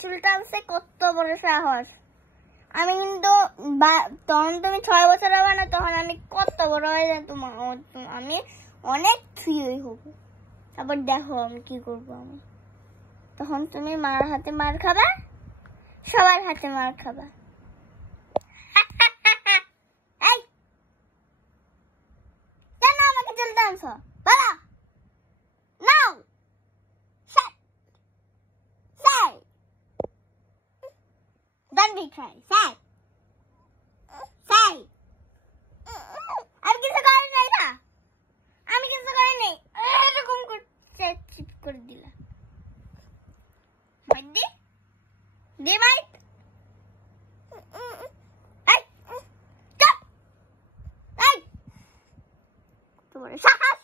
চুল টানছে, কত বড় সাহস। আমি কিন্তু তখন তুমি 6 বছর হবে না, তখন আমি কত বড় হয়ে যাই, আমি অনেক ফ্রি হব। তারপর দেখো আমি কি করবো। আমি তখন তুমি মার হাতে মার খাবা, সবার হাতে মার খাবা। এই কেন আমাকে চুল টানছো বলো? নাও say don't be shy, say আমি কিছু করি নাই না, আমি কিছু করি নাই। এরকম করতে চিপ করে দিলা বডি দে ভাই। এই চুপ, এই তোমার সাহস